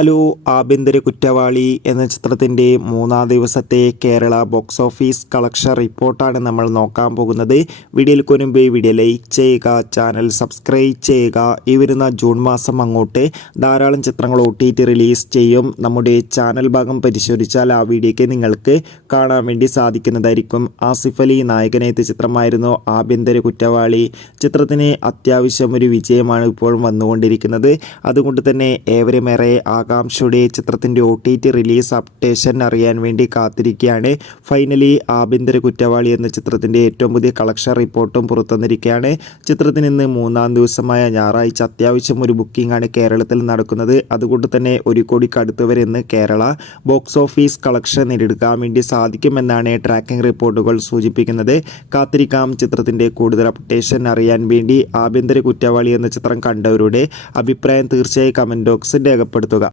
Hello, ആഭ്യന്തര കുറ്റവാളി എന്ന ചിത്രത്തിൻ്റെ മൂന്നാം ദിവസത്തെ കേരള ബോക്സ് ഓഫീസ് കളക്ഷൻ റിപ്പോർട്ടാണ് നമ്മൾ നോക്കാൻ പോകുന്നത്. വീഡിയോയിൽ മുൻപ് വീഡിയോ ലൈക്ക് ചെയ്യുക, ചാനൽ സബ്സ്ക്രൈബ് ചെയ്യുക. ഈ വരുന്ന ജൂൺ മാസം അങ്ങോട്ട് ധാരാളം ചിത്രങ്ങൾ OTT റിലീസ് ചെയ്യും. നമ്മുടെ ചാനൽ ഭാഗം പരിശോധിച്ചാൽ ആ വീഡിയോയ്ക്ക് നിങ്ങൾക്ക് കാണാൻ വേണ്ടി സാധിക്കുന്നതായിരിക്കും. ആസിഫ് അലി നായകനെത്തിയ ചിത്രമായിരുന്നു ആഭ്യന്തര കുറ്റവാളി. ചിത്രത്തിന് അത്യാവശ്യം ഒരു വിജയമാണ് ഇപ്പോഴും വന്നുകൊണ്ടിരിക്കുന്നത്. അതുകൊണ്ട് തന്നെ ഏവരുമേറെ ആകാംക്ഷയുടെ ചിത്രത്തിൻ്റെ OTT റിലീസ് അപ്ഡേഷൻ അറിയാൻ വേണ്ടി കാത്തിരിക്കുകയാണ്. ഫൈനലി ആഭ്യന്തര കുറ്റവാളി എന്ന ചിത്രത്തിൻ്റെ ഏറ്റവും പുതിയ കളക്ഷൻ റിപ്പോർട്ടും പുറത്തുവന്നിരിക്കുകയാണ്. ചിത്രത്തിന് ഇന്ന് മൂന്നാം ദിവസമായ ഞായറാഴ്ച അത്യാവശ്യം ഒരു ബുക്കിംഗ് ആണ് കേരളത്തിൽ നടക്കുന്നത്. അതുകൊണ്ട് തന്നെ 1 കോടിക്ക് അടുത്ത് വരെ ഇന്ന് കേരള ബോക്സ് ഓഫീസ് കളക്ഷൻ നേടിയെടുക്കാൻ വേണ്ടി സാധിക്കുമെന്നാണ് ട്രാക്കിംഗ് റിപ്പോർട്ടുകൾ സൂചിപ്പിക്കുന്നത്. കാത്തിരിക്കാം ചിത്രത്തിൻ്റെ കൂടുതൽ അപ്ഡേഷൻ അറിയാൻ വേണ്ടി. ആഭ്യന്തര കുറ്റവാളി എന്ന ചിത്രം കണ്ടവരുടെ അഭിപ്രായം തീർച്ചയായും കമൻറ്റ് ബോക്സിൽ രേഖപ്പെടുത്തുക.